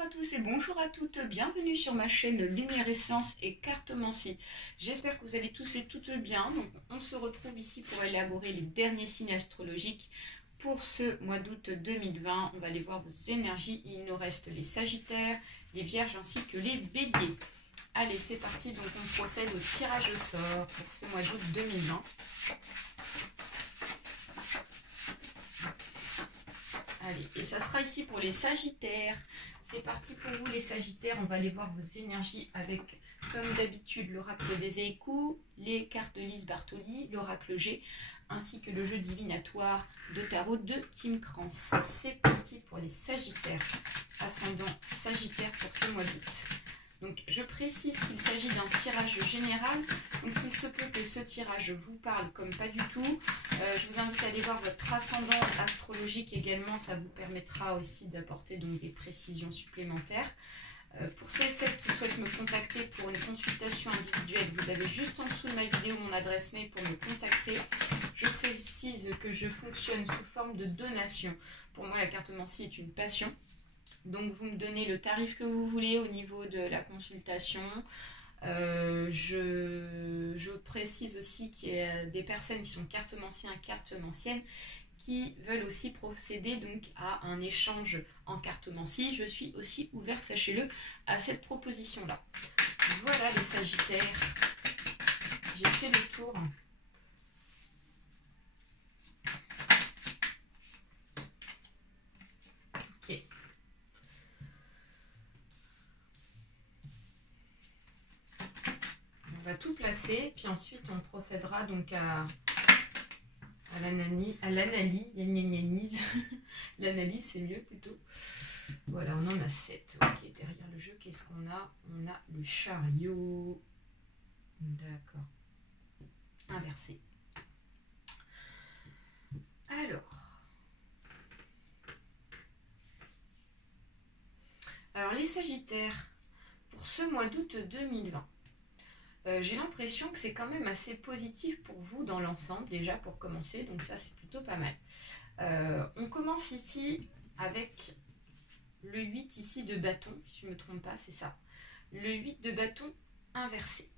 Bonjour à tous et bonjour à toutes, bienvenue sur ma chaîne Lumière Essence et Cartomancie. J'espère que vous allez tous et toutes bien. Donc, on se retrouve ici pour élaborer les derniers signes astrologiques pour ce mois d'août 2020. On va aller voir vos énergies. Il nous reste les Sagittaires, les Vierges ainsi que les Béliers. Allez, c'est parti. Donc on procède au tirage au sort pour ce mois d'août 2020. Allez, et ça sera ici pour les Sagittaires. C'est parti pour vous les Sagittaires, on va aller voir vos énergies avec, comme d'habitude, l'oracle des échos, les cartes de Lise Bartoli, l'oracle G, ainsi que le jeu divinatoire de tarot de Kim Krans. C'est parti pour les Sagittaires, ascendant Sagittaire pour ce mois d'août. Donc je précise qu'il s'agit d'un tirage général, donc il se peut que ce tirage vous parle comme pas du tout. Je vous invite à aller voir votre ascendant astrologique également, ça vous permettra aussi d'apporter donc des précisions supplémentaires. Pour celles et celles qui souhaitent me contacter pour une consultation individuelle, vous avez juste en dessous de ma vidéo mon adresse mail pour me contacter. Je précise que je fonctionne sous forme de donation. Pour moi la cartomancie est une passion. Donc vous me donnez le tarif que vous voulez au niveau de la consultation. Je précise aussi qu'il y a des personnes qui sont cartomanciens, cartomanciennes qui veulent aussi procéder donc à un échange en cartomancie. Je suis aussi ouverte, sachez-le, à cette proposition-là. Voilà les Sagittaires. J'ai fait le tour. Ok. On va tout placer, puis ensuite on procédera donc à l'analyse. L'analyse, c'est mieux plutôt. Voilà, on en a 7. Ok, derrière le jeu, qu'est-ce qu'on a? On a le chariot. D'accord. Inversé. Alors les Sagittaires, pour ce mois d'août 2020. J'ai l'impression que c'est quand même assez positif pour vous dans l'ensemble, déjà pour commencer, donc ça c'est plutôt pas mal. On commence ici avec le 8 ici de bâton, si je ne me trompe pas, c'est ça. Le 8 de bâton inversé.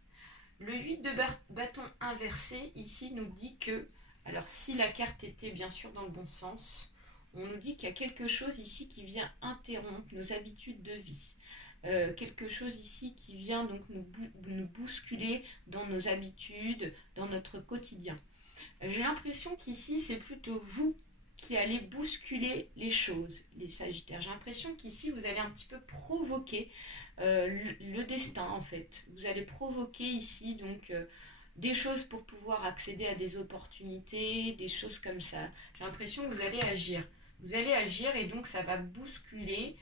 Le 8 de bâton inversé ici nous dit que, alors si la carte était bien sûr dans le bon sens, on nous dit qu'il y a quelque chose ici qui vient interrompre nos habitudes de vie. Quelque chose ici qui vient donc nous bousculer dans nos habitudes, dans notre quotidien. J'ai l'impression qu'ici, c'est plutôt vous qui allez bousculer les choses, les Sagittaires. J'ai l'impression qu'ici, vous allez un petit peu provoquer le destin, en fait. Vous allez provoquer ici, donc, des choses pour pouvoir accéder à des opportunités, des choses comme ça. J'ai l'impression que vous allez agir. Vous allez agir et donc, ça va bousculer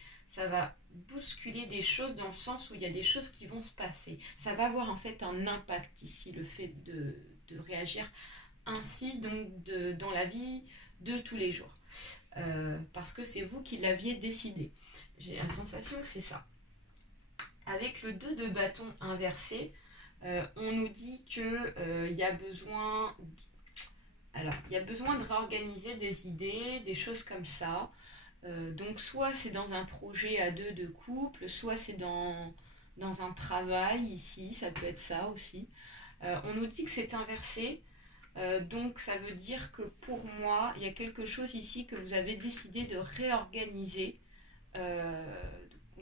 des choses dans le sens où il y a des choses qui vont se passer. Ça va avoir en fait un impact ici, le fait de réagir ainsi donc dans la vie de tous les jours. Parce que c'est vous qui l'aviez décidé. J'ai la sensation que c'est ça. Avec le 2 de bâton inversé, on nous dit qu'il y a besoin... Alors, il y a besoin de réorganiser des idées, des choses comme ça. Donc soit c'est dans un projet à deux de couple, soit c'est dans un travail ici, ça peut être ça aussi. On nous dit que c'est inversé, donc ça veut dire que pour moi, il y a quelque chose ici que vous avez décidé de réorganiser.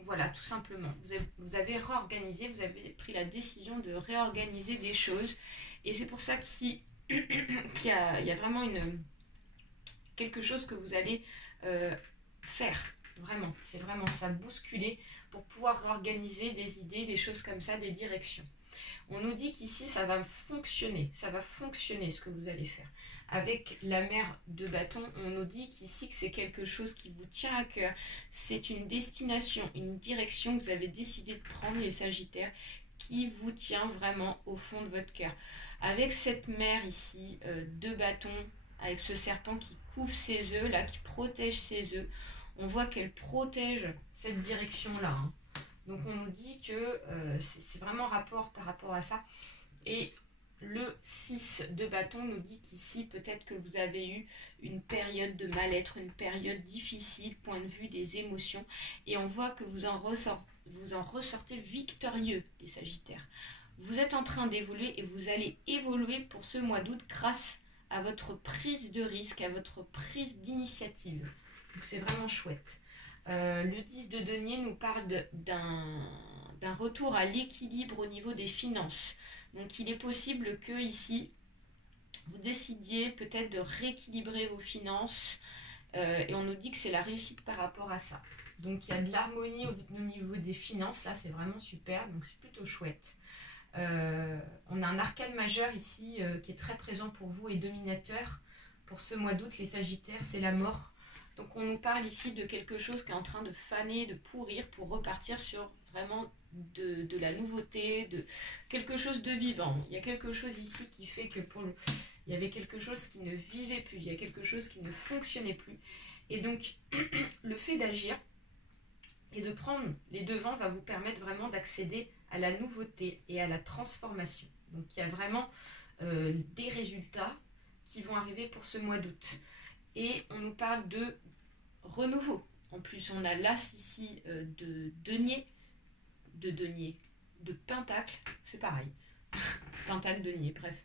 Voilà, tout simplement. Vous avez réorganisé, vous avez pris la décision de réorganiser des choses. Et c'est pour ça qu'ici, qu'il y a vraiment quelque chose que vous allez... faire, vraiment, c'est vraiment ça, bousculer pour pouvoir réorganiser des idées, des choses comme ça, des directions. On nous dit qu'ici ça va fonctionner ce que vous allez faire. Avec la mère de bâton, on nous dit qu'ici que c'est quelque chose qui vous tient à cœur, c'est une destination, une direction que vous avez décidé de prendre les Sagittaires, qui vous tient vraiment au fond de votre cœur. Avec cette mère ici de bâton, avec ce serpent qui couvre ses œufs, là, qui protège ses œufs, on voit qu'elle protège cette direction-là. Hein. Donc on nous dit que c'est vraiment par rapport à ça. Et le 6 de bâton nous dit qu'ici, peut-être que vous avez eu une période de mal-être, une période difficile, point de vue des émotions. Et on voit que vous en ressortez victorieux, les Sagittaires. Vous êtes en train d'évoluer et vous allez évoluer pour ce mois d'août grâce à votre prise de risque, à votre prise d'initiative. Donc c'est vraiment chouette. Le 10 de denier nous parle d'un retour à l'équilibre au niveau des finances. Donc il est possible que ici, vous décidiez peut-être de rééquilibrer vos finances et on nous dit que c'est la réussite par rapport à ça. Donc il y a de l'harmonie au niveau des finances, là c'est vraiment super, donc c'est plutôt chouette. On a un arcane majeur ici qui est très présent pour vous et dominateur pour ce mois d'août, les Sagittaires, c'est la mort. Donc on nous parle ici de quelque chose qui est en train de faner, de pourrir pour repartir sur vraiment de la nouveauté, de quelque chose de vivant. Il y a quelque chose ici qui fait que il y avait quelque chose qui ne vivait plus, il y a quelque chose qui ne fonctionnait plus. Et donc le fait d'agir et de prendre les devants va vous permettre vraiment d'accéder à la nouveauté et à la transformation. Donc il y a vraiment des résultats qui vont arriver pour ce mois d'août. Et on nous parle de renouveau. En plus, on a l'as ici de denier, de pentacle, c'est pareil. Pentacle, denier, bref.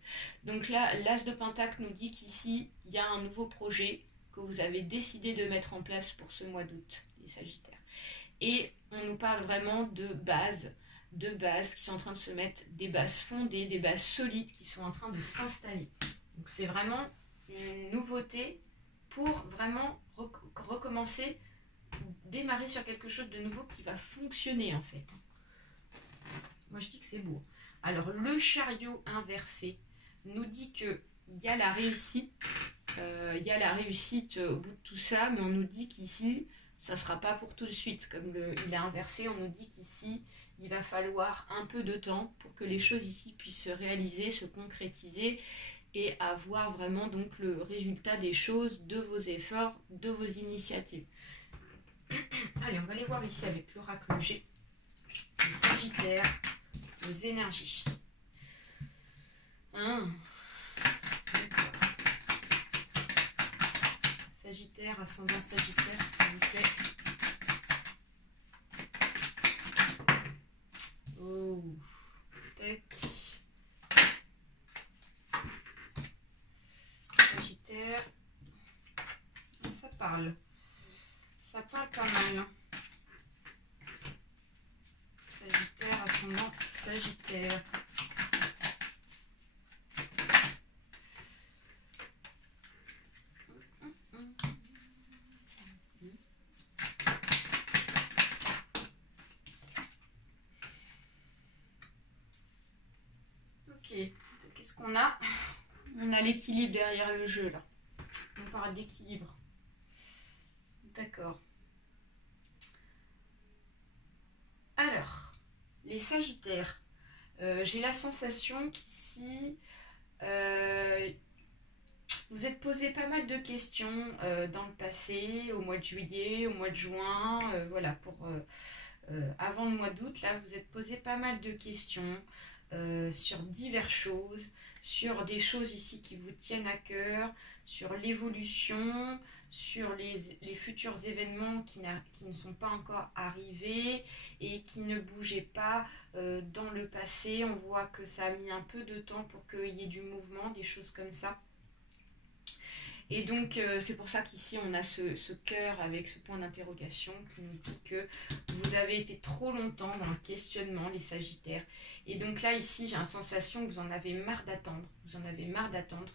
Donc là, l'as de pentacle nous dit qu'ici, il y a un nouveau projet que vous avez décidé de mettre en place pour ce mois d'août, les Sagittaires. Et on nous parle vraiment de bases qui sont en train de se mettre, des bases fondées, des bases solides qui sont en train de s'installer. Donc c'est vraiment une nouveauté pour vraiment recommencer, démarrer sur quelque chose de nouveau qui va fonctionner en fait. Moi je dis que c'est beau. Alors le chariot inversé nous dit qu'il y a la réussite, il y a la réussite au bout de tout ça, mais on nous dit qu'ici, ça ne sera pas pour tout de suite. Comme il est inversé, on nous dit qu'ici, il va falloir un peu de temps pour que les choses ici puissent se réaliser, se concrétiser et avoir vraiment donc le résultat des choses, de vos efforts, de vos initiatives. Allez, on va aller voir ici avec l'oracle G, les Sagittaires, vos énergies. Sagittaire, ascendant Sagittaire, s'il vous plaît. Oh, tac. Sagittaire. Ça parle. Ça parle pas mal. Sagittaire, ascendant Sagittaire. Ok, qu'est-ce qu'on a? On a l'équilibre derrière le jeu là. On parle d'équilibre. D'accord. Alors, les Sagittaires. J'ai la sensation qu'ici, vous êtes posé pas mal de questions dans le passé, au mois de juillet, au mois de juin, voilà, pour avant le mois d'août, là, vous êtes posé pas mal de questions sur diverses choses, sur des choses ici qui vous tiennent à cœur, sur l'évolution, sur les futurs événements qui ne sont pas encore arrivés et qui ne bougeaient pas dans le passé. On voit que ça a mis un peu de temps pour qu'il y ait du mouvement, des choses comme ça. Et donc c'est pour ça qu'ici on a ce cœur avec ce point d'interrogation qui nous dit que vous avez été trop longtemps dans le questionnement, les Sagittaires. Et donc là ici j'ai la sensation que vous en avez marre d'attendre. Vous en avez marre d'attendre.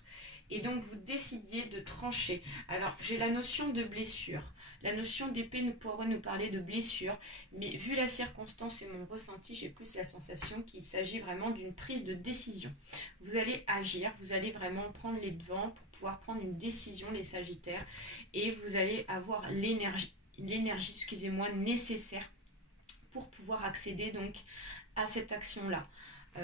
Et donc vous décidiez de trancher. Alors j'ai la notion de blessure. La notion d'épée nous pourrait nous parler de blessure, mais vu la circonstance et mon ressenti, j'ai plus la sensation qu'il s'agit vraiment d'une prise de décision. Vous allez agir, vous allez vraiment prendre les devants pour pouvoir prendre une décision, les Sagittaires, et vous allez avoir l'énergie, excusez-moi, nécessaire pour pouvoir accéder donc à cette action-là.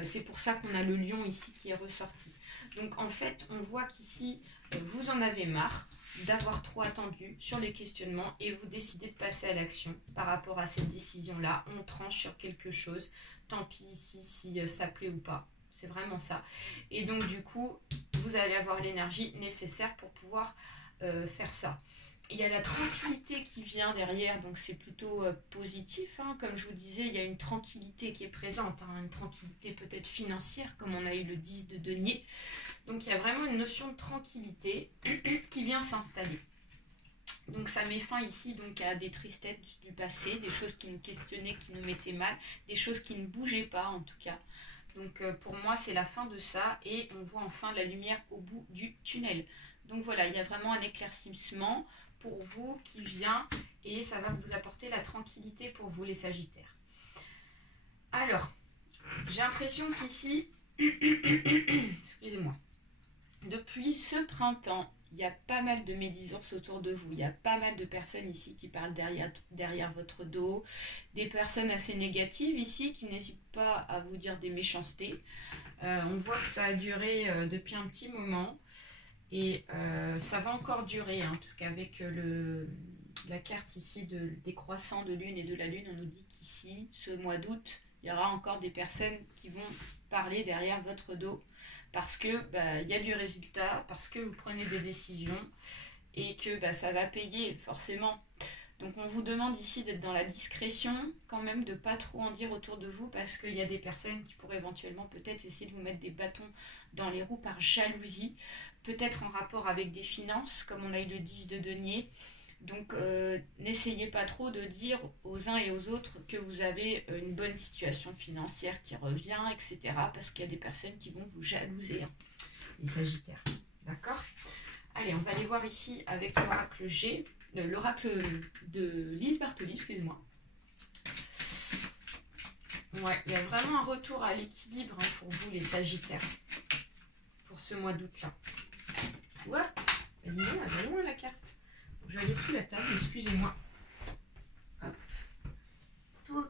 C'est pour ça qu'on a le lion ici qui est ressorti. Donc en fait, on voit qu'ici, vous en avez marre d'avoir trop attendu sur les questionnements et vous décidez de passer à l'action par rapport à cette décision-là. On tranche sur quelque chose. Tant pis ici si ça plaît ou pas. c'est vraiment ça. Et donc du coup, vous allez avoir l'énergie nécessaire pour pouvoir faire ça. Il y a la tranquillité qui vient derrière, donc c'est plutôt positif. Hein. Comme je vous disais, il y a une tranquillité qui est présente, hein, une tranquillité peut-être financière, comme on a eu le 10 de denier. Donc il y a vraiment une notion de tranquillité qui vient s'installer. Donc ça met fin ici donc à des tristesses du passé, des choses qui nous questionnaient, qui nous mettaient mal, des choses qui ne bougeaient pas en tout cas. Donc pour moi c'est la fin de ça et on voit enfin la lumière au bout du tunnel. Donc voilà, il y a vraiment un éclaircissement pour vous qui vient et ça va vous apporter la tranquillité pour vous les Sagittaires. Alors, j'ai l'impression qu'ici, excusez-moi, depuis ce printemps, il y a pas mal de médisances autour de vous. Il y a pas mal de personnes ici qui parlent derrière votre dos. Des personnes assez négatives ici qui n'hésitent pas à vous dire des méchancetés. On voit que ça a duré depuis un petit moment. Et ça va encore durer, hein, parce qu'avec la carte ici des croissants de lune et de la lune, on nous dit qu'ici, ce mois d'août, il y aura encore des personnes qui vont parler derrière votre dos parce que y a du résultat, parce que vous prenez des décisions et que ça va payer forcément. Donc on vous demande ici d'être dans la discrétion, quand même de pas trop en dire autour de vous parce qu'il y a des personnes qui pourraient éventuellement peut-être essayer de vous mettre des bâtons dans les roues par jalousie, peut-être en rapport avec des finances, comme on a eu le 10 de denier. Donc n'essayez pas trop de dire aux uns et aux autres que vous avez une bonne situation financière qui revient, etc. Parce qu'il y a des personnes qui vont vous jalouser, hein, les Sagittaires. D'accord ? Allez, on va aller voir ici avec l'oracle G, l'oracle de Lise Bartoli, excusez-moi. Ouais, il y a vraiment un retour à l'équilibre hein, pour vous les Sagittaires, pour ce mois d'août-là. Ouais, elle va loin la carte. Je vais aller sous la table, excusez-moi. Hop. Tout.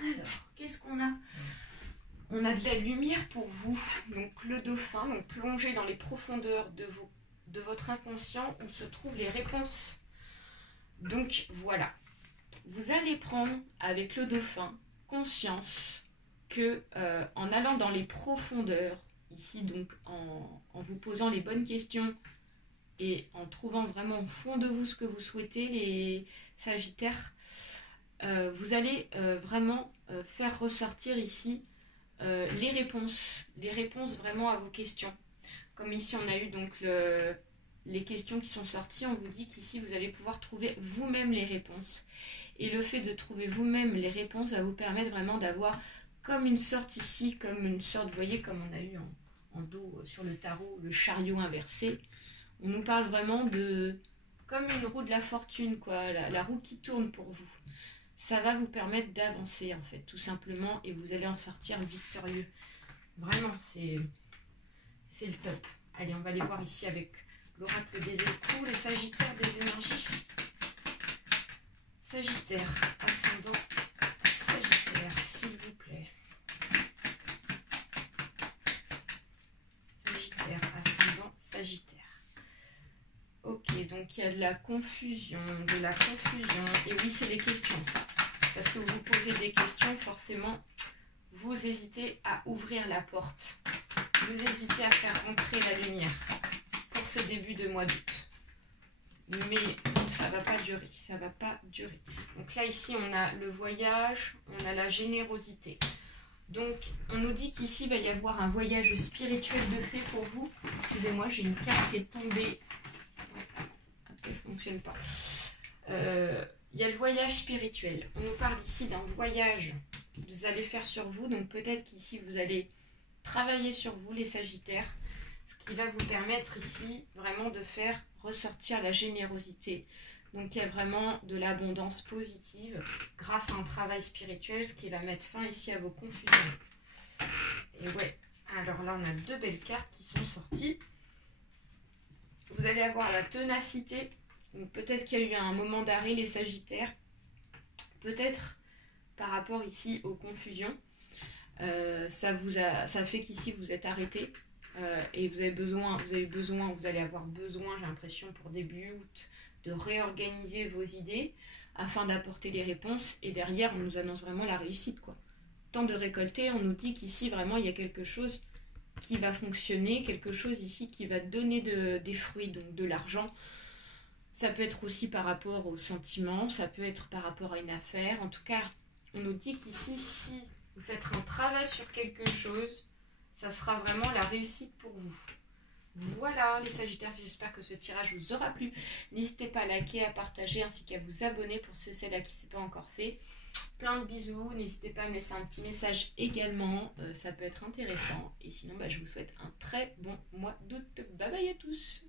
Alors, qu'est-ce qu'on a ? On a de la lumière pour vous. Donc le dauphin, donc plongé dans les profondeurs de votre inconscient où se trouvent les réponses. Donc voilà. Vous allez prendre avec le dauphin conscience que en allant dans les profondeurs, ici donc en vous posant les bonnes questions, et en trouvant vraiment au fond de vous ce que vous souhaitez, les Sagittaires, vous allez vraiment faire ressortir ici les réponses vraiment à vos questions. Comme ici on a eu donc les questions qui sont sorties, on vous dit qu'ici vous allez pouvoir trouver vous-même les réponses. Et le fait de trouver vous-même les réponses va vous permettre vraiment d'avoir comme une sorte ici, comme une sorte, vous voyez comme on a eu en dos sur le tarot, le chariot inversé. On nous parle vraiment de comme une roue de la fortune, quoi, la roue qui tourne pour vous. Ça va vous permettre d'avancer, en fait, tout simplement, et vous allez en sortir victorieux. Vraiment, c'est le top. Allez, on va aller voir ici avec l'oracle des époux, les Sagittaires des énergies. Sagittaire, ascendant Sagittaire, s'il vous plaît. Sagittaire, ascendant Sagittaire. Ok, donc il y a de la confusion. Et oui, c'est les questions, ça. Parce que vous posez des questions, forcément, vous hésitez à ouvrir la porte. Vous hésitez à faire entrer la lumière pour ce début de mois d'août. Mais ça va pas durer, ça va pas durer. Donc là, ici, on a le voyage, on a la générosité. Donc, on nous dit qu'ici, il va y avoir un voyage spirituel de fait pour vous. Excusez-moi, j'ai une carte qui est tombée. Elle ne fonctionne pas. Il y a le voyage spirituel. On nous parle ici d'un voyage que vous allez faire sur vous. Donc peut-être qu'ici, vous allez travailler sur vous, les Sagittaires. Ce qui va vous permettre ici vraiment de faire ressortir la générosité. Donc il y a vraiment de l'abondance positive grâce à un travail spirituel, ce qui va mettre fin ici à vos confusions. Et ouais, alors là on a deux belles cartes qui sont sorties. Vous allez avoir la ténacité. Donc peut-être qu'il y a eu un moment d'arrêt, les Sagittaires. Peut-être par rapport ici aux confusions. Ça fait qu'ici vous êtes arrêté. Et vous allez avoir besoin, j'ai l'impression, pour début août, de réorganiser vos idées afin d'apporter les réponses. Et derrière, on nous annonce vraiment la réussite, quoi. temps de récolter, on nous dit qu'ici vraiment il y a quelque chose qui va fonctionner, quelque chose ici qui va donner des fruits, donc de l'argent. Ça peut être aussi par rapport aux sentiments, ça peut être par rapport à une affaire. En tout cas, on nous dit qu'ici, si vous faites un travail sur quelque chose, ça sera vraiment la réussite pour vous. Voilà les Sagittaires, j'espère que ce tirage vous aura plu. N'hésitez pas à liker, à partager ainsi qu'à vous abonner pour ceux et celles à qui ce n'est pas encore fait. Plein de bisous, n'hésitez pas à me laisser un petit message également, ça peut être intéressant. Et sinon, je vous souhaite un très bon mois d'août. Bye bye à tous.